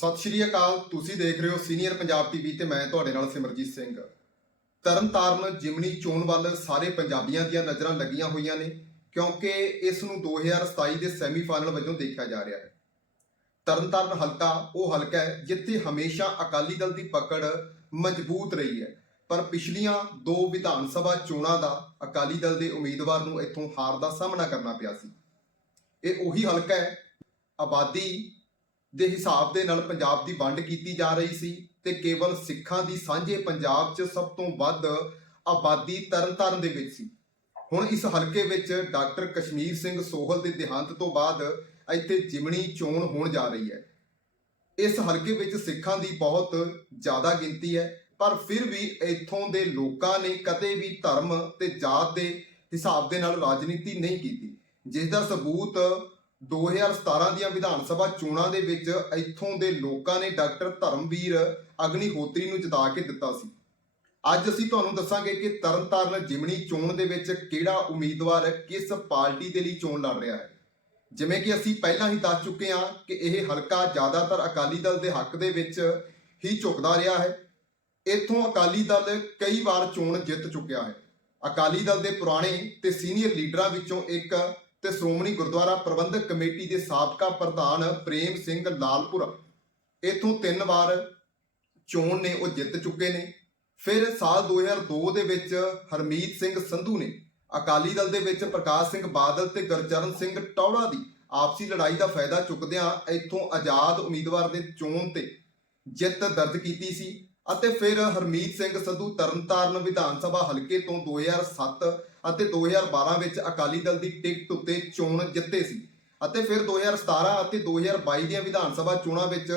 ਸਤਿ ਸ਼੍ਰੀ ਅਕਾਲ, ਤੁਸੀਂ ਦੇਖ ਰਹੇ ਹੋ ਸੀਨੀਅਰ ਪੰਜਾਬ ਟੀਵੀ ਤੇ ਮੈਂ ਤੁਹਾਡੇ ਨਾਲ ਸਿਮਰਜੀਤ ਸਿੰਘ। ਤਰਨਤਾਰਨ ਜਿਮਨੀ, ਚੋਣ ਵੱਲ ਸਾਰੇ ਪੰਜਾਬੀਆਂ ਦੀਆਂ ਨਜ਼ਰਾਂ ਲੱਗੀਆਂ ਹੋਈਆਂ ਨੇ, ਕਿਉਂਕਿ ਇਸ ਨੂੰ 2027 ਦੇ ਸੈਮੀਫਾਈਨਲ ਵਜੋਂ ਦੇਖਿਆ ਜਾ ਰਿਹਾ ਹੈ। ਤਰਨਤਾਰਨ ਹਲਕਾ, ਉਹ ਹਲਕਾ ਹੈ ਜਿੱਥੇ ਹਮੇਸ਼ਾ ਅਕਾਲੀ ਦਲ ਦੀ ਪਕੜ ਮਜ਼ਬੂਤ ਰਹੀ ਹੈ। ਪਰ ਪਿਛਲੀਆਂ ਦੋ ਵਿਧਾਨ ਸਭਾ ਚੋਣਾਂ ਦਾ ਅਕਾਲੀ ਦਲ ਦੇ ਉਮੀਦਵਾਰ ਨੂੰ ਇੱਥੋਂ ਹਾਰ ਦਾ ਸਾਹਮਣਾ ਕਰਨਾ ਪਿਆ ਸੀ। ਇਹ ਉਹੀ ਹਲਕਾ ਹੈ, ਆਬਾਦੀ ਦੇ ਹਿਸਾਬ ਦੇ ਨਾਲ ਪੰਜਾਬ ਦੀ ਵੰਡ ਕੀਤੀ ਜਾ ਰਹੀ ਸੀ ਤੇ ਕੇਵਲ ਸਿੱਖਾਂ ਦੀ ਸਾਂਝੇ ਪੰਜਾਬ 'ਚ ਸਭ ਤੋਂ ਵੱਧ ਆਬਾਦੀ ਤਰਨਤਾਰਨ ਦੇ ਵਿੱਚ ਸੀ। ਹੁਣ ਇਸ ਹਲਕੇ ਵਿੱਚ ਡਾਕਟਰ ਕਸ਼ਮੀਰ ਸਿੰਘ ਸੋਹਲ ਦੇ ਦੇਹਾਂਤ ਤੋਂ ਬਾਅਦ ਇੱਥੇ ਜਿਮਣੀ ਚੋਣ ਹੋਣ ਜਾ ਰਹੀ ਹੈ। ਇਸ ਹਲਕੇ ਵਿੱਚ ਸਿੱਖਾਂ ਦੀ ਬਹੁਤ ਜ਼ਿਆਦਾ ਗਿਣਤੀ ਹੈ, ਪਰ ਫਿਰ ਵੀ ਇੱਥੋਂ ਦੇ ਲੋਕਾਂ ਨੇ ਕਦੇ ਵੀ ਧਰਮ ਤੇ ਜਾਤ ਦੇ ਹਿਸਾਬ ਦੇ ਨਾਲ ਰਾਜਨੀਤੀ ਨਹੀਂ ਕੀਤੀ, ਜਿਸ ਦਾ ਸਬੂਤ 2017 ਦੀਆਂ ਵਿਧਾਨ ਸਭਾ ਚੋਣਾਂ ਦੇ ਵਿੱਚ ਇੱਥੋਂ ਦੇ ਲੋਕਾਂ ਨੇ ਡਾਕਟਰ ਧਰਮਵੀਰ ਅਗਨੀਹੋਤਰੀ ਨੂੰ ਜਿਤਾ ਕੇ ਦਿੱਤਾ ਸੀ। ਅੱਜ ਅਸੀਂ ਤੁਹਾਨੂੰ ਦੱਸਾਂਗੇ ਕਿ ਤਰਨਤਾਰਨ ਜਿਮਣੀ ਚੋਣ ਦੇ ਵਿੱਚ ਕਿਹੜਾ ਉਮੀਦਵਾਰ ਕਿਸ ਪਾਰਟੀ ਦੇ ਲਈ ਚੋਣ ਲੜ ਰਿਹਾ ਹੈ। ਜਿਵੇਂ ਕਿ ਅਸੀਂ ਪਹਿਲਾਂ ਹੀ ਦੱਸ ਚੁੱਕੇ ਹਾਂ ਕਿ ਇਹ ਹਲਕਾ ਜ਼ਿਆਦਾਤਰ ਅਕਾਲੀ ਦਲ ਦੇ ਹੱਕ ਦੇ ਵਿੱਚ ਹੀ ਝੁਕਦਾ ਰਿਹਾ ਹੈ। ਇੱਥੋਂ ਅਕਾਲੀ ਦਲ ਕਈ ਵਾਰ ਚੋਣ ਜਿੱਤ ਚੁੱਕਿਆ ਹੈ। ਅਕਾਲੀ ਦਲ ਦੇ ਪੁਰਾਣੇ ਤੇ ਸੀਨੀਅਰ ਲੀਡਰਾਂ ਵਿੱਚੋਂ ਇੱਕ ਤੇ ਸ਼੍ਰੋਮਣੀ ਗੁਰਦੁਆਰਾ ਪ੍ਰਬੰਧਕ ਕਮੇਟੀ ਦੇ ਸਾਬਕਾ ਪ੍ਰਧਾਨ ਪ੍ਰੇਮ ਸਿੰਘ ਲਾਲਪੁਰਾ। ਇੱਥੋਂ ਤਿੰਨ ਵਾਰ ਚੋਣ ਨੇ, ਉਹ ਜਿੱਤ ਚੁੱਕੇ ਨੇ। ਫਿਰ ਸਾਲ 2002 ਦੇ ਵਿੱਚ ਹਰਮੀਤ ਸਿੰਘ ਸੰਧੂ ਨੇ ਅਕਾਲੀ ਦਲ ਦੇ ਵਿੱਚ ਪ੍ਰਕਾਸ਼ ਸਿੰਘ ਬਾਦਲ ਤੇ ਗੁਰਚਰਨ ਸਿੰਘ ਟੌੜਾ ਦੀ ਆਪਸੀ ਲੜਾਈ ਦਾ ਫਾਇਦਾ ਚੁੱਕਦਿਆਂ ਇੱਥੋਂ ਆਜ਼ਾਦ ਉਮੀਦਵਾਰ ਦੇ ਚੋਣ ਤੇ ਜਿੱਤ ਦਰਜ ਕੀਤੀ ਸੀ ਅਤੇ ਫਿਰ ਹਰਮੀਤ ਸਿੰਘ ਸੰਧੂ ਤਰਨਤਾਰਨ ਵਿਧਾਨ ਸਭਾ ਹਲਕੇ ਤੋਂ 2007 ਅਤੇ 2012 ਵਿੱਚ ਅਕਾਲੀ ਦਲ ਦੀ ਟਿਕਟ ਉੱਤੇ ਚੋਣ ਜਿੱਤੇ ਸੀ। ਅਤੇ ਫਿਰ 2017 ਅਤੇ 2022 ਦੀਆਂ ਵਿਧਾਨ ਸਭਾ ਚੋਣਾਂ ਵਿੱਚ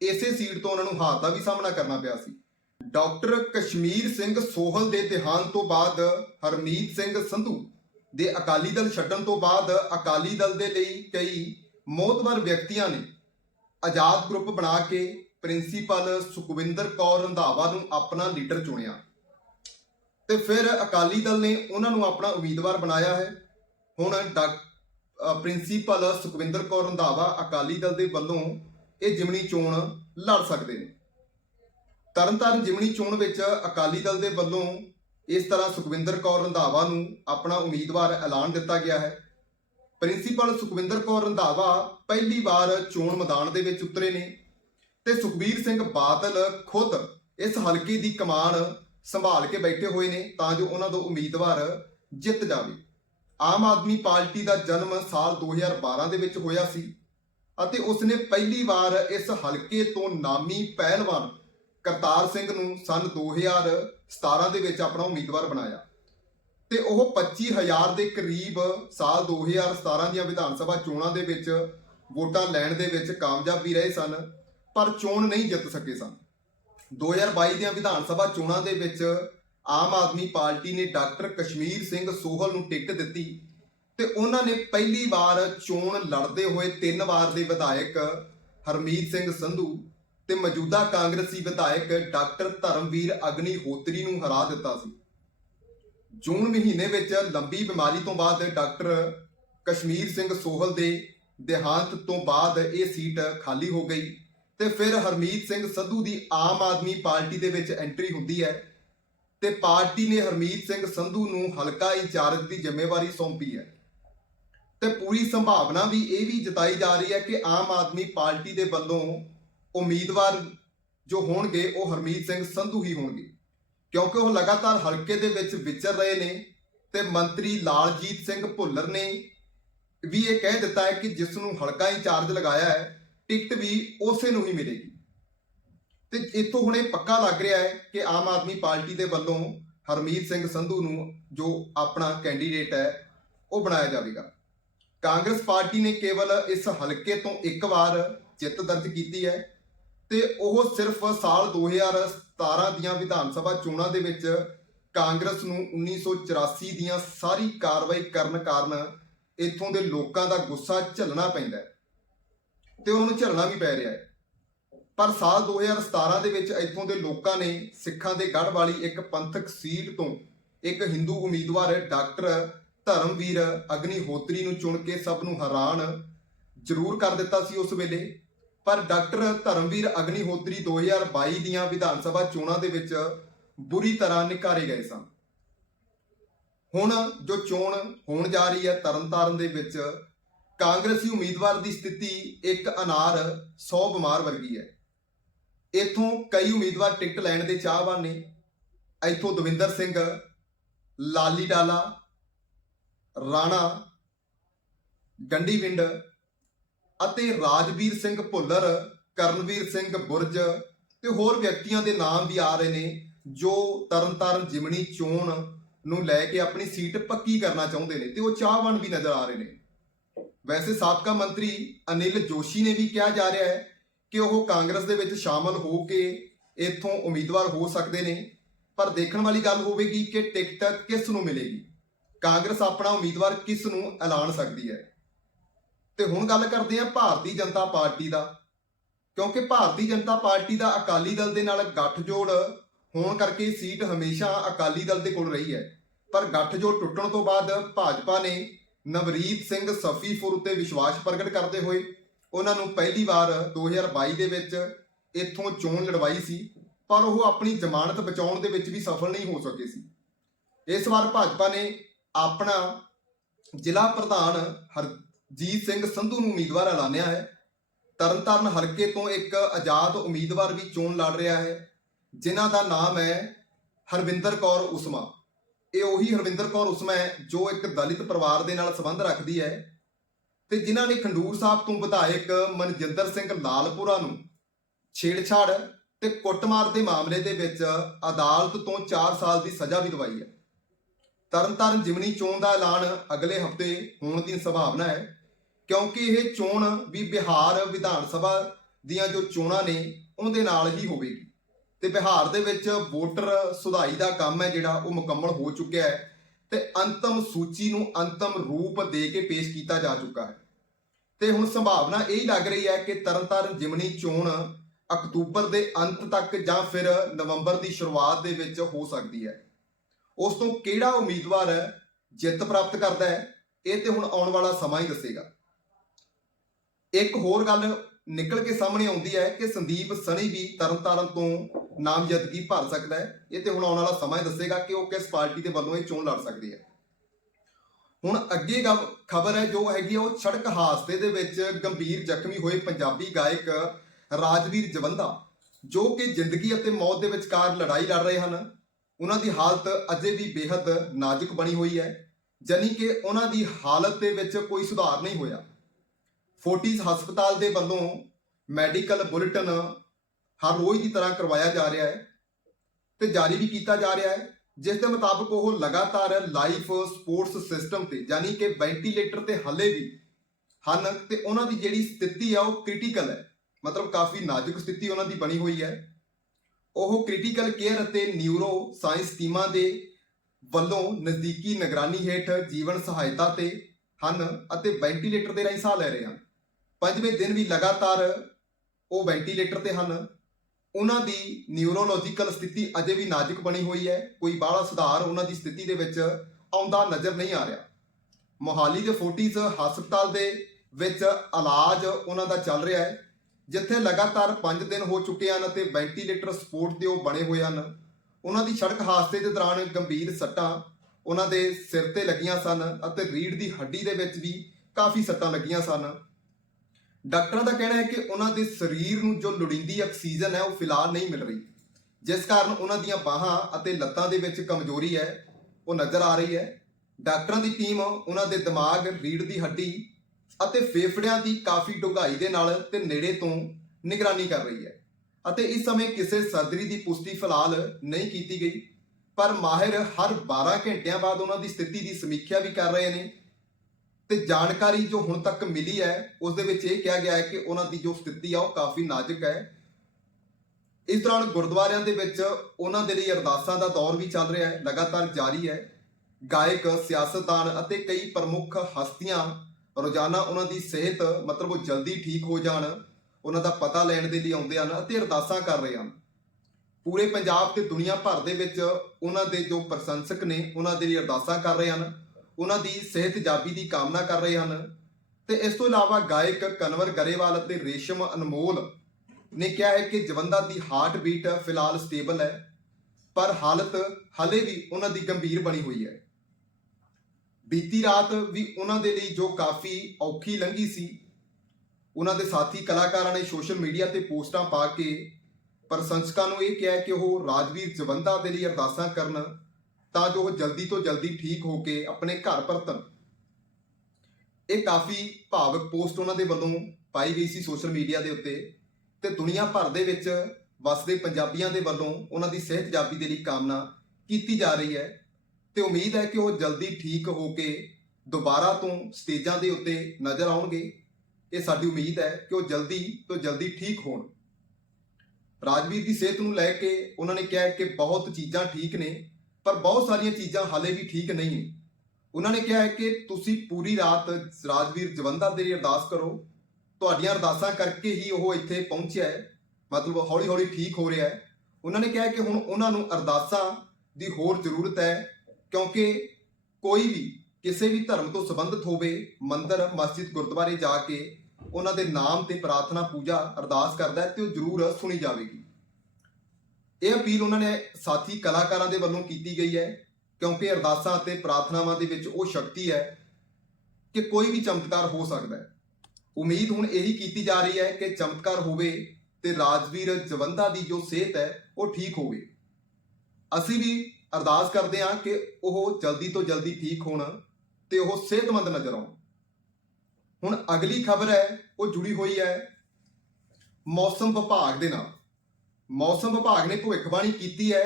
ਇਸੇ ਸੀਟ ਤੋਂ ਉਹਨਾਂ ਨੂੰ ਹਾਰ ਦਾ ਵੀ ਸਾਹਮਣਾ ਕਰਨਾ ਪਿਆ ਸੀ। ਡਾਕਟਰ ਕਸ਼ਮੀਰ ਸਿੰਘ ਸੋਹਲ ਦੇ ਦੇਹਾਂਤ ਤੋਂ ਬਾਅਦ ਹਰਮੀਤ ਸਿੰਘ ਸੰਧੂ ਦੇ ਅਕਾਲੀ ਦਲ ਛੱਡਣ ਤੋਂ ਬਾਅਦ ਅਕਾਲੀ ਦਲ ਦੇ ਲਈ ਕਈ ਮੋਹਤਵਰ ਵਿਅਕਤੀਆਂ ਨੇ ਆਜ਼ਾਦ ਗਰੁੱਪ ਬਣਾ ਕੇ ਪ੍ਰਿੰਸੀਪਲ ਸੁਖਵਿੰਦਰ ਕੌਰ ਰੰਧਾਵਾ ਨੂੰ ਆਪਣਾ ਲੀਡਰ ਚੁਣਿਆ। ਤੇ ਫਿਰ ਅਕਾਲੀ ਦਲ ਨੇ ਉਹਨਾਂ ਨੂੰ ਆਪਣਾ ਉਮੀਦਵਾਰ ਬਣਾਇਆ ਹੈ। ਹੁਣ ਪ੍ਰਿੰਸੀਪਲ ਸੁਖਵਿੰਦਰ ਕੌਰ ਰੰਧਾਵਾ ਅਕਾਲੀ ਦਲ ਦੇ ਵੱਲੋਂ ਇਹ ਜਿਮਣੀ ਚੋਣ ਲੜ ਸਕਦੇ ਨੇ। ਤਰਨਤਾਰਨ ਜਿਮਣੀ ਚੋਣ ਵਿੱਚ ਅਕਾਲੀ ਦਲ ਦੇ ਵੱਲੋਂ ਇਸ ਤਰ੍ਹਾਂ ਸੁਖਵਿੰਦਰ ਕੌਰ ਰੰਧਾਵਾ ਨੂੰ ਆਪਣਾ ਉਮੀਦਵਾਰ ਐਲਾਨ ਦਿੱਤਾ ਗਿਆ ਹੈ। ਪ੍ਰਿੰਸੀਪਲ ਸੁਖਵਿੰਦਰ ਕੌਰ ਰੰਧਾਵਾ ਪਹਿਲੀ ਵਾਰ ਚੋਣ ਮੈਦਾਨ ਦੇ ਵਿੱਚ ਉਤਰੇ ਨੇ ਤੇ ਸੁਖਬੀਰ ਸਿੰਘ ਬਾਦਲ ਖੁਦ ਇਸ ਹਲਕੇ ਦੀ ਕਮਾਨ ਸੰਭਾਲ ਕੇ ਬੈਠੇ ਹੋਏ ਨੇ ਤਾਂ ਜੋ ਉਹਨਾਂ ਦਾ ਉਮੀਦਵਾਰ ਜਿੱਤ ਜਾਵੇ। ਆਮ ਆਦਮੀ ਪਾਰਟੀ ਦਾ ਜਨਮ ਸਾਲ 2012 ਦੇ ਵਿੱਚ ਹੋਇਆ ਸੀ ਅਤੇ ਉਸਨੇ ਪਹਿਲੀ ਵਾਰ ਇਸ ਹਲਕੇ ਤੋਂ ਨਾਮੀ ਪਹਿਲਵਾਨ ਕਰਤਾਰ ਸਿੰਘ ਨੂੰ ਸਨ 2017 ਦੇ ਵਿੱਚ ਆਪਣਾ ਉਮੀਦਵਾਰ ਬਣਾਇਆ ਤੇ ਉਹ 25000 ਦੇ ਕਰੀਬ ਸਾਲ 2017 ਦੀਆਂ ਵਿਧਾਨ ਸਭਾ ਚੋਣਾਂ ਦੇ ਵਿੱਚ ਵੋਟਾਂ ਲੈਣ ਦੇ ਵਿੱਚ ਕਾਮਯਾਬ ਵੀ ਰਹੇ ਸਨ, ਪਰ ਚੋਣ ਨਹੀਂ ਜਿੱਤ ਸਕੇ ਸਨ। 2022 ਦੀਆਂ ਵਿਧਾਨ ਸਭਾ ਚੋਣਾਂ ਦੇ ਵਿੱਚ ਆਮ ਆਦਮੀ ਪਾਰਟੀ ਨੇ ਡਾਕਟਰ ਕਸ਼ਮੀਰ ਸਿੰਘ ਸੋਹਲ ਨੂੰ ਟਿਕਟ ਦਿੱਤੀ ਤੇ ਉਹਨਾਂ ਨੇ ਪਹਿਲੀ ਵਾਰ ਚੋਣ ਲੜਦੇ ਹੋਏ ਤਿੰਨ ਵਾਰ ਦੇ ਵਿਧਾਇਕ ਹਰਮੀਤ ਸਿੰਘ ਸੰਧੂ ਤੇ ਮੌਜੂਦਾ ਕਾਂਗਰਸੀ ਵਿਧਾਇਕ ਡਾਕਟਰ ਧਰਮਵੀਰ ਅਗਨੀਹੋਤਰੀ ਨੂੰ ਹਰਾ ਦਿੱਤਾ ਸੀ। ਜੂਨ ਮਹੀਨੇ ਵਿੱਚ ਲੰਬੀ ਬਿਮਾਰੀ ਤੋਂ ਬਾਅਦ ਡਾਕਟਰ ਕਸ਼ਮੀਰ ਸਿੰਘ ਸੋਹਲ ਦੇ ਦੇਹਾਂਤ ਤੋਂ ਬਾਅਦ ਇਹ ਸੀਟ ਖਾਲੀ ਹੋ ਗਈ। ਤੇ ਫਿਰ ਹਰਮੀਤ ਸਿੰਘ ਸੰਧੂ ਦੀ ਆਮ ਆਦਮੀ ਪਾਰਟੀ ਦੇ ਵਿੱਚ ਐਂਟਰੀ ਹੁੰਦੀ ਹੈ ਤੇ ਪਾਰਟੀ ਨੇ ਹਰਮੀਤ ਸਿੰਘ ਸੰਧੂ ਨੂੰ ਹਲਕਾ ਇੰਚਾਰਜ ਦੀ ਜ਼ਿੰਮੇਵਾਰੀ ਸੌਂਪੀ ਹੈ। ਤੇ ਪੂਰੀ ਸੰਭਾਵਨਾ ਵੀ ਇਹ ਵੀ ਜਤਾਈ ਜਾ ਰਹੀ ਹੈ ਕਿ ਆਮ ਆਦਮੀ ਪਾਰਟੀ ਦੇ ਵੱਲੋਂ ਉਮੀਦਵਾਰ ਜੋ ਹੋਣਗੇ, ਉਹ ਹਰਮੀਤ ਸਿੰਘ ਸੰਧੂ ਹੀ ਹੋਣਗੇ। ਕਿਉਂਕਿ ਉਹ ਲਗਾਤਾਰ ਹਲਕੇ ਦੇ ਵਿੱਚ ਵਿਚਰ ਰਹੇ ਨੇ ਤੇ ਮੰਤਰੀ ਲਾਲਜੀਤ ਸਿੰਘ ਭੁੱਲਰ ਨੇ ਵੀ ਇਹ ਕਹਿ ਦਿੱਤਾ ਹੈ ਕਿ ਜਿਸ ਨੂੰ ਹਲਕਾ ਇੰਚਾਰਜ ਲਗਾਇਆ ਹੈ ਟਿਕਟ ਵੀ ਉਸੇ ਨੂੰ ਹੀ ਮਿਲੇਗੀ। ਤੇ ਇੱਥੋਂ ਹੁਣ ਇਹ ਪੱਕਾ ਲੱਗ ਰਿਹਾ ਹੈ ਕਿ ਆਮ ਆਦਮੀ ਪਾਰਟੀ ਦੇ ਵੱਲੋਂ ਹਰਮੀਤ ਸਿੰਘ ਸੰਧੂ ਨੂੰ ਜੋ ਆਪਣਾ ਕੈਂਡੀਡੇਟ ਹੈ, ਉਹ ਬਣਾਇਆ ਜਾਵੇਗਾ। ਕਾਂਗਰਸ ਪਾਰਟੀ ਨੇ ਕੇਵਲ ਇਸ ਹਲਕੇ ਤੋਂ ਇੱਕ ਵਾਰ ਜਿੱਤ ਦਰਜ ਕੀਤੀ ਹੈ ਤੇ ਉਹ ਸਿਰਫ ਸਾਲ 2017 ਦੀਆਂ ਵਿਧਾਨ ਸਭਾ ਚੋਣਾਂ ਦੇ ਵਿੱਚ ਕਾਂਗਰਸ ਨੂੰ 1984 ਦੀਆਂ ਸਾਰੀ ਕਾਰਵਾਈ ਕਰਨ ਕਾਰਨ ਇੱਥੋਂ ਦੇ ਲੋਕਾਂ ਦਾ ਗੁੱਸਾ ਝੱਲਣਾ ਪੈਂਦਾ ਹੈ। ਤੇ ਉਹਨੂੰ ਝੱਲਣਾ ਵੀ ਪੈ ਰਿਹਾ ਹੈ। ਪਰ ਸਾਲ 2017 ਦੇ ਵਿੱਚ ਇੱਥੋਂ ਦੇ ਲੋਕਾਂ ਨੇ ਸਿੱਖਾਂ ਦੇ ਗੜ੍ਹ ਵਾਲੀ ਇੱਕ ਪੰਥਕ ਸੀਟ ਤੋਂ ਇੱਕ ਹਿੰਦੂ ਉਮੀਦਵਾਰ ਡਾਕਟਰ ਧਰਮਵੀਰ ਅਗਨੀਹੋਤਰੀ ਨੂੰ ਚੁਣ ਕੇ ਸਭ ਨੂੰ ਹੈਰਾਨ ਜ਼ਰੂਰ ਕਰ ਦਿੱਤਾ ਸੀ ਉਸ ਵੇਲੇ। ਪਰ ਡਾਕਟਰ ਧਰਮਵੀਰ ਅਗਨੀਹੋਤਰੀ 2022 ਦੀਆਂ ਵਿਧਾਨ ਸਭਾ ਚੋਣਾਂ ਦੇ ਵਿੱਚ ਬੁਰੀ ਤਰ੍ਹਾਂ ਨਿਕਾਰੇ ਗਏ ਸਨ। ਹੁਣ ਜੋ ਚੋਣ ਹੋਣ ਜਾ ਰਹੀ ਹੈ ਤਰਨਤਾਰਨ ਦੇ ਵਿੱਚ ਕਾਂਗਰਸੀ ਉਮੀਦਵਾਰ ਦੀ ਸਥਿਤੀ ਇੱਕ ਅਨਾਰ 100 ਬਿਮਾਰ ਵਰਗੀ ਹੈ। ਇਥੋਂ ਕਈ ਉਮੀਦਵਾਰ ਟਿਕਟ ਲੈਣ ਦੇ ਚਾਹਵਾਨ ਨੇ। ਇਥੋਂ ਦਵਿੰਦਰ ਸਿੰਘ, ਲਾਲੀ ਡਾਲਾ, ਰਾਣਾ ਗੰਡੀ ਪਿੰਡ ਅਤੇ ਰਾਜਵੀਰ ਸਿੰਘ ਭੁੱਲਰ, ਕਰਨਵੀਰ ਸਿੰਘ ਬੁਰਜ ਤੇ ਹੋਰ ਵਿਅਕਤੀਆਂ ਦੇ ਨਾਮ ਵੀ ਆ ਰਹੇ ਨੇ, ਜੋ ਤਰਨਤਾਰਨ ਜਿਮਣੀ ਚੋਣ ਨੂੰ ਲੈ ਕੇ ਆਪਣੀ ਸੀਟ ਪੱਕੀ ਕਰਨਾ ਚਾਹੁੰਦੇ ਨੇ ਤੇ ਉਹ ਚਾਹਵਾਨ ਵੀ ਨਜ਼ਰ ਆ ਰਹੇ ਨੇ। ਵੈਸੇ ਸਾਬਕਾ ਮੰਤਰੀ ਅਨਿਲ ਜੋਸ਼ੀ ਨੇ ਵੀ ਕਿਹਾ ਜਾ ਰਿਹਾ ਹੈ ਕਿ ਉਹ ਕਾਂਗਰਸ ਦੇ ਵਿੱਚ ਸ਼ਾਮਲ ਹੋ ਕੇ ਇੱਥੋਂ ਉਮੀਦਵਾਰ ਹੋ ਸਕਦੇ ਨੇ। ਪਰ ਦੇਖਣ ਵਾਲੀ ਗੱਲ ਹੋਵੇਗੀ ਕਿ ਟਿਕਟ ਕਿਸ ਨੂੰ ਮਿਲੇਗੀ। ਕਾਂਗਰਸ ਆਪਣਾ ਉਮੀਦਵਾਰ ਕਿਸ ਨੂੰ ਐਲਾਨ ਸਕਦੀ ਹੈ? ਤੇ ਹੁਣ ਗੱਲ ਕਰਦੇ ਹਾਂ ਭਾਰਤੀ ਜਨਤਾ ਪਾਰਟੀ ਦਾ। ਕਿਉਂਕਿ ਭਾਰਤੀ ਜਨਤਾ ਪਾਰਟੀ ਦਾ ਅਕਾਲੀ ਦਲ ਦੇ ਨਾਲ ਗੱਠਜੋੜ ਹੋਣ ਕਰਕੇ ਸੀਟ ਹਮੇਸ਼ਾ ਅਕਾਲੀ ਦਲ ਦੇ ਕੋਲ ਰਹੀ ਹੈ। ਪਰ ਗੱਠਜੋੜ ਟੁੱਟਣ ਤੋਂ ਬਾਅਦ ਭਾਜਪਾ ਨੇ ਨਵਰੀਤ ਸਿੰਘ ਸਫੀਪੁਰ ਉੱਤੇ ਵਿਸ਼ਵਾਸ ਪ੍ਰਗਟ ਕਰਦੇ ਹੋਏ ਉਹਨਾਂ ਨੂੰ ਪਹਿਲੀ ਵਾਰ 2022 ਦੇ ਵਿੱਚ ਇੱਥੋਂ ਚੋਣ ਲੜਵਾਈ ਸੀ, ਪਰ ਉਹ ਆਪਣੀ ਜ਼ਮਾਨਤ ਬਚਾਉਣ ਦੇ ਵਿੱਚ ਵੀ ਸਫਲ ਨਹੀਂ ਹੋ ਸਕੇ ਸੀ। ਇਸ ਵਾਰ ਭਾਜਪਾ ਨੇ ਆਪਣਾ ਜ਼ਿਲ੍ਹਾ ਪ੍ਰਧਾਨ ਹਰਜੀਤ ਸਿੰਘ ਸੰਧੂ ਨੂੰ ਉਮੀਦਵਾਰ ਐਲਾਨਿਆ ਹੈ। ਤਰਨਤਾਰਨ ਹਲਕੇ ਤੋਂ ਇੱਕ ਆਜ਼ਾਦ ਉਮੀਦਵਾਰ ਵੀ ਚੋਣ ਲੜ ਰਿਹਾ ਹੈ, ਜਿਨ੍ਹਾਂ ਦਾ ਨਾਮ ਹੈ ਹਰਵਿੰਦਰ ਕੌਰ ਉਸਮਾ। ਇਹ ਉਹੀ ਹਰਵਿੰਦਰ ਕੌਰ ਉਸਮਾ ਹੈ, ਜੋ ਇੱਕ ਦਲਿਤ ਪਰਿਵਾਰ ਦੇ ਨਾਲ ਸੰਬੰਧ ਰੱਖਦੀ ਹੈ ਤੇ ਜਿਨ੍ਹਾਂ ਨੇ ਖੰਡੂਰ ਸਾਹਿਬ ਤੋਂ ਵਿਧਾਇਕ ਮਨਜਿੰਦਰ ਸਿੰਘ ਲਾਲਪੁਰਾ ਨੂੰ ਛੇੜਛਾੜ ਤੇ ਕੁੱਟਮਾਰ ਦੇ ਮਾਮਲੇ ਦੇ ਵਿੱਚ ਅਦਾਲਤ ਤੋਂ 4 ਸਾਲ ਦੀ ਸਜ਼ਾ ਵੀ ਦਵਾਈ ਹੈ। ਤਰਨਤਾਰਨ ਜਿਮਨੀ ਚੋਣ ਦਾ ਐਲਾਨ ਅਗਲੇ ਹਫ਼ਤੇ ਹੋਣ ਦੀ ਸੰਭਾਵਨਾ ਹੈ, ਕਿਉਂਕਿ ਇਹ ਚੋਣ ਵੀ ਬਿਹਾਰ ਵਿਧਾਨ ਸਭਾ ਦੀਆਂ ਜੋ ਚੋਣਾਂ ਨੇ ਉਹਦੇ ਨਾਲ ਹੀ ਹੋਵੇਗੀ। ਤੇ ਬਿਹਾਰ ਦੇ ਵਿੱਚ ਵੋਟਰ ਸੁਧਾਈ ਦਾ ਕੰਮ ਹੈ ਜਿਹੜਾ ਉਹ ਮੁਕੰਮਲ ਹੋ ਚੁੱਕਿਆ ਹੈ ਤੇ ਅੰਤਮ ਸੂਚੀ ਨੂੰ ਅੰਤਮ ਰੂਪ ਦੇ ਕੇ ਪੇਸ਼ ਕੀਤਾ ਜਾ ਚੁੱਕਾ ਹੈ। ਤੇ ਹੁਣ ਸੰਭਾਵਨਾ ਇਹ ਲੱਗ ਰਹੀ ਹੈ ਕਿ ਤਰਨਤਾਰਨ ਜਿਮਣੀ ਚੋਣ ਅਕਤੂਬਰ ਦੇ ਅੰਤ ਤੱਕ ਜਾਂ ਫਿਰ ਨਵੰਬਰ ਦੀ ਸ਼ੁਰੂਆਤ ਦੇ ਵਿੱਚ ਹੋ ਸਕਦੀ ਹੈ। ਉਸ ਤੋਂ ਕਿਹੜਾ ਉਮੀਦਵਾਰ ਜਿੱਤ ਪ੍ਰਾਪਤ ਕਰਦਾ ਹੈ, ਇਹ ਤੇ ਹੁਣ ਆਉਣ ਵਾਲਾ ਸਮਾਂ ਹੀ ਦੱਸੇਗਾ। ਇੱਕ ਹੋਰ ਗੱਲ ਨਿਕਲ ਕੇ ਸਾਹਮਣੇ ਆਉਂਦੀ ਹੈ ਕਿ ਸੰਦੀਪ ਸਣੀ ਵੀ ਤਰਨਤਾਰਨ ਤੋਂ ਨਾਮਜ਼ਦਗੀ ਭਰ ਸਕਦਾ ਹੈ, ਇਹ ਤੇ ਹੁਣ ਆਉਣ ਵਾਲਾ ਸਮਾਂ ਦੱਸੇਗਾ ਕਿ ਉਹ ਕਿਸ ਪਾਰਟੀ ਦੇ ਵੱਲੋਂ ਇਹ ਚੋਣ ਲੜ ਸਕਦੀ ਹੈ। ਹੁਣ ਅੱਗੇ ਖਬਰ ਹੈ ਜੋ ਹੈਗੀ ਆ, ਉਹ ਸੜਕ ਹਾਦਸੇ ਦੇ ਵਿੱਚ ਗੰਭੀਰ ਜ਼ਖਮੀ ਹੋਏ ਪੰਜਾਬੀ ਗਾਇਕ ਰਾਜਵੀਰ ਜਵੰਦਾ, ਜੋ ਕਿ ਜ਼ਿੰਦਗੀ ਅਤੇ ਮੌਤ ਦੇ ਵਿਚਕਾਰ ਲੜਾਈ ਲੜ ਰਹੇ ਹਨ। ਉਹਨਾਂ ਦੀ ਹਾਲਤ ਅਜੇ ਵੀ ਬੇहद ਨਾਜ਼ੁਕ ਬਣੀ ਹੋਈ ਹੈ ਜਾਨੀ ਕਿ ਉਹਨਾਂ ਦੀ ਹਾਲਤ ਦੇ ਵਿੱਚ ਕੋਈ ਸੁਧਾਰ ਨਹੀਂ ਹੋਇਆ। ਫੋਰਟਿਸ ਹਸਪਤਾਲ ਦੇ ਵੱਲੋਂ ਮੈਡੀਕਲ ਬੁਲੇਟਿਨ ਹਰ ਰੋਜ਼ ਦੀ ਤਰ੍ਹਾਂ ਕਰਵਾਇਆ ਜਾ ਰਿਹਾ ਹੈ ਤੇ ਜਾਰੀ ਵੀ ਕੀਤਾ ਜਾ ਰਿਹਾ ਹੈ, ਜਿਸ ਦੇ ਮੁਤਾਬਕ ਉਹ ਲਗਾਤਾਰ ਲਾਈਫ ਸਪੋਰਟਸ ਸਿਸਟਮ ਤੇ ਯਾਨੀ ਕਿ ਵੈਂਟੀਲੇਟਰ ਤੇ ਹੱਲੇ ਵੀ ਹਨ ਤੇ ਉਹਨਾਂ ਦੀ ਜਿਹੜੀ ਸਥਿਤੀ ਆ ਉਹ ਕ੍ਰਿਟੀਕਲ ਹੈ, ਮਤਲਬ ਕਾਫੀ ਨਾਜ਼ੁਕ ਸਥਿਤੀ ਉਹਨਾਂ ਦੀ ਬਣੀ ਹੋਈ ਹੈ। ਉਹ ਕ੍ਰਿਟੀਕਲ ਕੇਅਰ ਅਤੇ ਨਿਊਰੋ ਸਾਇੰਸ ਟੀਮਾਂ ਦੇ ਵੱਲੋਂ ਨਜ਼ਦੀਕੀ ਨਿਗਰਾਨੀ ਹੇਠ ਜੀਵਨ ਸਹਾਇਤਾ ਤੇ ਹਨ ਅਤੇ ਵੈਂਟੀਲੇਟਰ ਦੇ ਰਾਹੀਂ ਸਾਹ ਲੈ ਰਹੇ ਹਨ। ਪੰਜਵੇਂ ਦਿਨ ਵੀ ਲਗਾਤਾਰ ਉਹ ਵੈਂਟੀਲੇਟਰ ਤੇ ਹਨ ਉਹਨਾਂ ਦੀ ਨਿਊਰੋਲੋਜੀਕਲ ਸਥਿਤੀ ਅਜੇ ਵੀ ਨਾਜ਼ੁਕ ਬਣੀ ਹੋਈ ਹੈ, ਕੋਈ ਬਾਹਲਾ ਸੁਧਾਰ ਉਹਨਾਂ ਦੀ ਸਥਿਤੀ ਦੇ ਵਿੱਚ ਆਉਂਦਾ ਨਜ਼ਰ ਨਹੀਂ ਆ ਰਿਹਾ। ਮੋਹਾਲੀ ਦੇ ਫੋਰਟੀਜ਼ ਹਸਪਤਾਲ ਦੇ ਵਿੱਚ ਇਲਾਜ ਉਹਨਾਂ ਦਾ ਚੱਲ ਰਿਹਾ ਹੈ, ਜਿੱਥੇ ਲਗਾਤਾਰ 5 ਦਿਨ ਹੋ ਚੁੱਕੇ ਹਨ ਅਤੇ ਵੈਂਟੀਲੇਟਰ ਸਪੋਰਟ 'ਤੇ ਉਹ ਬਣੇ ਹੋਏ ਹਨ। ਉਹਨਾਂ ਦੀ ਸੜਕ ਹਾਦਸੇ ਦੇ ਦੌਰਾਨ ਗੰਭੀਰ ਸੱਟਾਂ ਉਹਨਾਂ ਦੇ ਸਿਰ ਤੇ ਲੱਗੀਆਂ ਸਨ ਅਤੇ ਰੀੜ ਦੀ ਹੱਡੀ ਦੇ ਵਿੱਚ ਵੀ ਕਾਫੀ ਸੱਟਾਂ ਲੱਗੀਆਂ ਸਨ। ਡਾਕਟਰਾਂ ਦਾ ਕਹਿਣਾ ਹੈ ਕਿ ਉਹਨਾਂ ਦੇ ਸਰੀਰ ਨੂੰ ਜੋ ਲੋੜੀਂਦੀ ਆਕਸੀਜਨ ਹੈ ਉਹ ਫਿਲਹਾਲ ਨਹੀਂ ਮਿਲ ਰਹੀ। ਜਿਸ ਕਾਰਨ ਉਹਨਾਂ ਦੀਆਂ ਬਾਹਾਂ ਅਤੇ ਲੱਤਾਂ ਦੇ ਵਿੱਚ ਕਮਜ਼ੋਰੀ ਹੈ, ਉਹ ਨਜ਼ਰ ਆ ਰਹੀ ਹੈ। ਡਾਕਟਰਾਂ ਦੀ ਟੀਮ ਉਹਨਾਂ ਦੇ ਦਿਮਾਗ ਰੀੜ ਦੀ ਹੱਡੀ ਅਤੇ ਫੇਫੜਿਆਂ ਦੀ ਕਾਫੀ ਡੂੰਘਾਈ ਦੇ ਨਾਲ ਤੇ ਨੇੜੇ ਤੋਂ ਨਿਗਰਾਨੀ ਕਰ ਰਹੀ ਹੈ ਅਤੇ ਇਸ ਸਮੇਂ ਕਿਸੇ ਸਰਜਰੀ ਦੀ ਪੁਸ਼ਟੀ ਫਿਲਹਾਲ ਨਹੀਂ ਕੀਤੀ ਗਈ। ਪਰ ਮਾਹਿਰ ਹਰ 12 ਘੰਟਿਆਂ ਬਾਅਦ ਉਹਨਾਂ ਦੀ ਸਥਿਤੀ ਦੀ ਸਮੀਖਿਆ ਵੀ ਕਰ ਰਹੇ ਨੇ ਤੇ ਜਾਣਕਾਰੀ ਜੋ ਹੁਣ ਤੱਕ ਮਿਲੀ ਹੈ, ਉਸ ਦੇ ਵਿੱਚ ਇਹ ਕਿਹਾ ਗਿਆ ਹੈ ਕਿ ਉਹਨਾਂ ਦੀ ਜੋ ਸਥਿਤੀ ਆ, ਉਹ ਕਾਫੀ ਨਾਜ਼ੁਕ ਹੈ। ਇਸ ਦੌਰਾਨ ਗੁਰਦੁਆਰਿਆਂ ਦੇ ਵਿੱਚ ਉਹਨਾਂ ਦੇ ਲਈ ਅਰਦਾਸਾਂ ਦਾ ਦੌਰ ਵੀ ਚੱਲ ਰਿਹਾ ਹੈ, ਲਗਾਤਾਰ ਜਾਰੀ ਹੈ। ਗਾਇਕ, ਸਿਆਸਤਦਾਨ ਅਤੇ ਕਈ ਪ੍ਰਮੁੱਖ ਹਸਤੀਆਂ, ਰੋਜ਼ਾਨਾ ਉਹਨਾਂ ਦੀ ਸਿਹਤ ਮਤਲਬ ਉਹ ਜਲਦੀ ਠੀਕ ਹੋ ਜਾਣ, ਉਹਨਾਂ ਦਾ ਪਤਾ ਲੈਣ ਦੇ ਲਈ ਆਉਂਦੇ ਹਨ ਅਤੇ ਅਰਦਾਸਾਂ ਕਰ ਰਹੇ ਹਨ। ਪੂਰੇ ਪੰਜਾਬ ਤੇ ਦੁਨੀਆ ਭਰ ਦੇ ਵਿੱਚ ਉਹਨਾਂ ਦੇ ਜੋ ਪ੍ਰਸ਼ੰਸਕ ਨੇ, ਉਹਨਾਂ ਦੇ ਲਈ ਅਰਦਾਸਾਂ ਕਰ ਰਹੇ ਹਨ। ਉਹਨਾਂ ਦੀ ਸਿਹਤਯਾਬੀ ਦੀ ਕਾਮਨਾ ਕਰ ਰਹੇ ਹਨ। ਤੇ ਇਸ ਤੋਂ ਇਲਾਵਾ ਗਾਇਕ ਕਨਵਰ ਗਰੇਵਾਲ ਅਤੇ ਰੇਸ਼ਮ ਅਨਮੋਲ ਨੇ ਕਿਹਾ ਹੈ ਕਿ ਜਵੰਦਾ ਦੀ ਹਾਰਟ ਬੀਟ ਫਿਲਹਾਲ ਸਟੇਬਲ ਹੈ, ਪਰ ਹਾਲਤ ਹਲੇ ਵੀ ਉਹਨਾਂ ਦੀ ਗੰਭੀਰ ਬਣੀ ਹੋਈ ਹੈ। ਬੀਤੀ ਰਾਤ ਵੀ ਉਹਨਾਂ ਦੇ ਲਈ ਜੋ ਕਾਫੀ ਔਖੀ ਲੰਘੀ ਸੀ, ਉਹਨਾਂ ਦੇ ਸਾਥੀ ਕਲਾਕਾਰਾਂ ਨੇ ਸੋਸ਼ਲ ਮੀਡੀਆ ਤੇ ਪੋਸਟਾਂ ਪਾ ਕੇ ਪ੍ਰਸ਼ੰਸਕਾਂ ਨੂੰ ਇਹ ਕਿਹਾ ਕਿ ਉਹ ਰਾਜਵੀਰ ਜਵੰਦਾ ਦੇ ਲਈ ਅਰਦਾਸਾਂ ਕਰਨ ਤਾਂ ਜੋ ਉਹ ਜਲਦੀ ਤੋਂ ਜਲਦੀ ਠੀਕ ਹੋ ਕੇ ਆਪਣੇ ਘਰ ਪਰਤਣ। ਇਹ ਕਾਫੀ ਭਾਵਕ ਪੋਸਟ ਉਹਨਾਂ ਦੇ ਵੱਲੋਂ ਪਾਈ ਗਈ ਸੀ ਸੋਸ਼ਲ ਮੀਡੀਆ ਦੇ ਉੱਤੇ ਤੇ ਦੁਨੀਆ ਭਰ ਦੇ ਵਿੱਚ ਵਸਦੇ ਪੰਜਾਬੀਆਂ ਦੇ ਵੱਲੋਂ ਉਹਨਾਂ ਦੀ ਸਿਹਤ ਜਾਬੀ ਦੇ ਲਈ ਕਾਮਨਾ ਕੀਤੀ ਜਾ ਰਹੀ ਹੈ। ਤੇ ਉਮੀਦ ਹੈ ਕਿ ਉਹ ਜਲਦੀ ਠੀਕ ਹੋ ਕੇ ਦੁਬਾਰਾ ਤੋਂ ਸਟੇਜਾਂ ਦੇ ਉੱਤੇ ਨਜ਼ਰ ਆਉਣਗੇ। ਇਹ ਸਾਡੀ ਉਮੀਦ ਹੈ ਕਿ ਉਹ ਜਲਦੀ ਤੋਂ ਜਲਦੀ ਠੀਕ ਹੋਣ। ਰਾਜਵੀਰ ਦੀ ਸਿਹਤ ਨੂੰ ਲੈ ਕੇ ਉਹਨਾਂ ਨੇ ਕਿਹਾ ਕਿ ਬਹੁਤ ਚੀਜ਼ਾਂ ਠੀਕ ਨੇ। ਪਰ ਬਹੁਤ ਸਾਰੀਆਂ ਚੀਜ਼ਾਂ ਹਾਲੇ ਵੀ ਠੀਕ ਨਹੀਂ ਨੇ ਉਹਨਾਂ ਨੇ ਕਿਹਾ ਹੈ ਕਿ ਤੁਸੀਂ ਪੂਰੀ ਰਾਤ ਰਾਜਵੀਰ ਜਵੰਦਾ ਦੇ ਲਈ ਅਰਦਾਸ ਕਰੋ। ਤੁਹਾਡੀਆਂ ਅਰਦਾਸਾਂ ਕਰਕੇ ਹੀ ਉਹ ਇੱਥੇ ਪਹੁੰਚਿਆ ਹੈ। ਮਤਲਬ ਹੌਲੀ ਹੌਲੀ ਠੀਕ ਹੋ ਰਿਹਾ ਹੈ। ਉਹਨਾਂ ਨੇ ਕਿਹਾ ਕਿ ਹੁਣ ਉਹਨਾਂ ਨੂੰ ਅਰਦਾਸਾਂ ਦੀ ਹੋਰ ਜ਼ਰੂਰਤ ਹੈ, ਕਿਉਂਕਿ ਕੋਈ ਵੀ ਕਿਸੇ ਵੀ ਧਰਮ ਤੋਂ ਸੰਬੰਧਿਤ ਹੋਵੇ, ਮੰਦਰ, ਮਸਜਿਦ, ਗੁਰਦੁਆਰੇ ਜਾ ਕੇ ਉਹਨਾਂ ਦੇ ਨਾਮ ਤੇ ਪ੍ਰਾਰਥਨਾ, ਪੂਜਾ, ਅਰਦਾਸ ਕਰਦਾ ਹੈ ਤੇ ਉਹ ਜ਼ਰੂਰ ਸੁਣੀ ਜਾਵੇਗੀ। ਇਹ ਅਪੀਲ ਉਹਨਾਂ ਨੇ ਸਾਥੀ ਕਲਾਕਾਰਾਂ ਦੇ ਵੱਲੋਂ ਕੀਤੀ ਗਈ ਹੈ, ਕਿਉਂਕਿ ਅਰਦਾਸਾਂ ਅਤੇ ਪ੍ਰਾਰਥਨਾਵਾਂ ਦੇ ਵਿੱਚ ਉਹ ਸ਼ਕਤੀ ਹੈ ਕਿ ਕੋਈ ਵੀ ਚਮਤਕਾਰ ਹੋ ਸਕਦਾ ਹੈ। ਉਮੀਦ ਹੁਣ ਇਹੀ ਕੀਤੀ ਜਾ ਰਹੀ ਹੈ ਕਿ ਚਮਤਕਾਰ ਹੋਵੇ ਤੇ ਰਾਜਵੀਰ ਜਵੰਦਾ ਦੀ ਜੋ ਸਿਹਤ ਹੈ, ਉਹ ਠੀਕ ਹੋਵੇ। ਅਸੀਂ ਵੀ ਅਰਦਾਸ ਕਰਦੇ ਹਾਂ ਕਿ ਉਹ ਜਲਦੀ ਤੋਂ ਜਲਦੀ ਠੀਕ ਹੋਣ ਤੇ ਉਹ ਸਿਹਤਮੰਦ ਨਜ਼ਰ ਆਉਣ। ਹੁਣ ਅਗਲੀ ਖਬਰ ਹੈ, ਉਹ ਜੁੜੀ ਹੋਈ ਹੈ ਮੌਸਮ ਵਿਭਾਗ ਦੇ ਨਾਲ। ਮੌਸਮ ਵਿਭਾਗ ਨੇ ਭਵਿੱਖਬਾਣੀ ਕੀਤੀ ਹੈ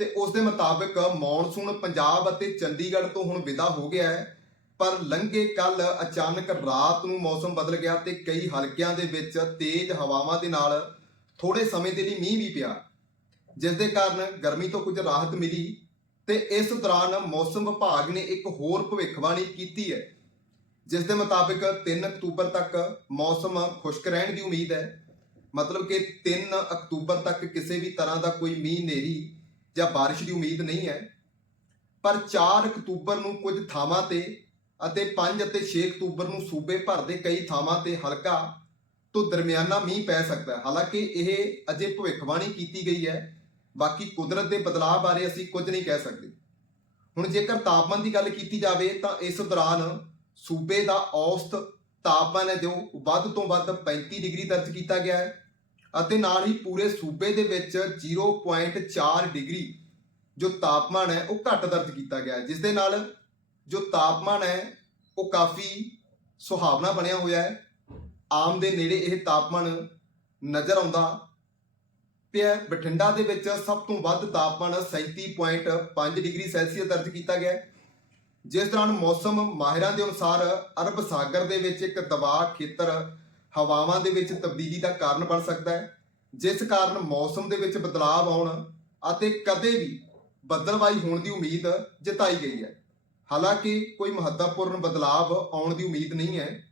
ਤੇ ਉਸ ਦੇ ਮੁਤਾਬਕ ਮੌਨਸੂਨ ਪੰਜਾਬ ਅਤੇ ਚੰਡੀਗੜ੍ਹ ਤੋਂ ਹੁਣ ਵਿਦਾ ਹੋ ਗਿਆ ਹੈ, ਪਰ ਲੰਘੇ ਕੱਲ ਅਚਾਨਕ ਰਾਤ ਨੂੰ ਮੌਸਮ ਬਦਲ ਗਿਆ ਤੇ ਕਈ ਹਲਕਿਆਂ ਦੇ ਵਿੱਚ ਤੇਜ਼ ਹਵਾਵਾਂ ਦੇ ਨਾਲ ਥੋੜੇ ਸਮੇਂ ਦੇ ਲਈ ਮੀਂਹ ਵੀ ਪਿਆ, ਜਿਸ ਦੇ ਕਾਰਨ ਗਰਮੀ ਤੋਂ ਕੁਝ ਰਾਹਤ ਮਿਲੀ ਤੇ ਇਸ ਦੌਰਾਨ ਮੌਸਮ ਵਿਭਾਗ ਨੇ ਇੱਕ ਹੋਰ ਭਵਿੱਖਬਾਣੀ ਕੀਤੀ ਹੈ, ਜਿਸ ਦੇ ਮੁਤਾਬਕ 3 ਅਕਤੂਬਰ ਤੱਕ ਮੌਸਮ ਖੁਸ਼ਕ ਰਹਿਣ ਦੀ ਉਮੀਦ ਹੈ। ਮਤਲਬ ਕਿ 3 ਅਕਤੂਬਰ ਤੱਕ ਕਿਸੇ ਵੀ ਤਰ੍ਹਾਂ ਦਾ ਕੋਈ ਮੀਂਹ ਨੇਰੀ ਜਾਂ ਬਾਰਿਸ਼ ਦੀ ਉਮੀਦ ਨਹੀਂ ਹੈ। ਪਰ 4 ਅਕਤੂਬਰ ਨੂੰ ਕੁਝ ਥਾਵਾਂ ਤੇ ਅਤੇ 5 ਅਤੇ 6 ਅਕਤੂਬਰ ਨੂੰ ਸੂਬੇ ਭਰ ਦੇ ਕਈ ਥਾਵਾਂ ਤੇ ਹਲਕਾ ਤੋਂ ਦਰਮਿਆਨਾ ਮੀਂਹ ਪੈ ਸਕਦਾ ਹੈ। ਹਾਲਾਂਕਿ ਇਹ ਅਜੇ ਭਵਿੱਖਬਾਣੀ ਕੀਤੀ ਗਈ ਹੈ। ਬਾਕੀ ਕੁਦਰਤ ਦੇ ਬਦਲਾਅ ਬਾਰੇ ਅਸੀਂ ਕੁਝ ਨਹੀਂ ਕਹਿ ਸਕਦੇ। ਹੁਣ ਜੇਕਰ ਤਾਪਮਾਨ ਦੀ ਗੱਲ ਕੀਤੀ ਜਾਵੇ ਤਾਂ ਇਸ ਦੌਰਾਨ ਸੂਬੇ ਦਾ ਔਸਤ ਤਾਪਮਾਨ ਹੈ ਜੋ ਵੱਧ ਤੋਂ ਵੱਧ 35 ਡਿਗਰੀ ਦਰਜ ਕੀਤਾ ਗਿਆ ਹੈ। ਅਤੇ ਨਾਲ ਹੀ ਪੂਰੇ ਸੂਬੇ ਦੇ ਵਿੱਚ 0.4 ਡਿਗਰੀ ਜੋ ਤਾਪਮਾਨ ਹੈ ਉਹ ਘੱਟ ਦਰਜ ਕੀਤਾ ਗਿਆ ਹੈ, ਜਿਸ ਦੇ ਨਾਲ ਜੋ ਤਾਪਮਾਨ ਹੈ ਉਹ ਕਾਫੀ ਸੁਹਾਵਣਾ ਬਣਿਆ ਹੋਇਆ ਹੈ। ਆਮ ਦੇ ਨੇੜੇ ਇਹ ਤਾਪਮਾਨ ਨਜ਼ਰ ਆਉਂਦਾ ਪਿਆ ਬਠਿੰਡਾ ਦੇ ਵਿੱਚ ਸਭ ਤੋਂ ਵੱਧ ਤਾਪਮਾਨ 37.5 ਡਿਗਰੀ ਸੈਲਸੀਅਸ ਦਰਜ ਕੀਤਾ ਗਿਆ ਜਿਸ ਦੌਰਾਨ ਮੌਸਮ ਮਾਹਿਰਾਂ ਦੇ ਅਨੁਸਾਰ ਅਰਬ ਸਾਗਰ ਦੇ ਵਿੱਚ ਇੱਕ ਦਬਾਅ ਖੇਤਰ ਹਵਾਵਾਂ ਦੇ ਵਿੱਚ ਤਬਦੀਲੀ ਦਾ ਕਾਰਨ ਬਣ ਸਕਦਾ ਹੈ। ਜਿਸ ਕਾਰਨ ਮੌਸਮ ਦੇ ਵਿੱਚ ਬਦਲਾਅ ਆਉਣ ਅਤੇ ਕਦੇ ਵੀ ਬੱਦਲਵਾਈ ਹੋਣ ਦੀ ਉਮੀਦ ਜਤਾਈ ਗਈ ਹੈ। ਹਾਲਾਂਕਿ ਕੋਈ ਮਹੱਤਵਪੂਰਨ ਬਦਲਾਅ ਆਉਣ ਦੀ ਉਮੀਦ ਨਹੀਂ ਹੈ।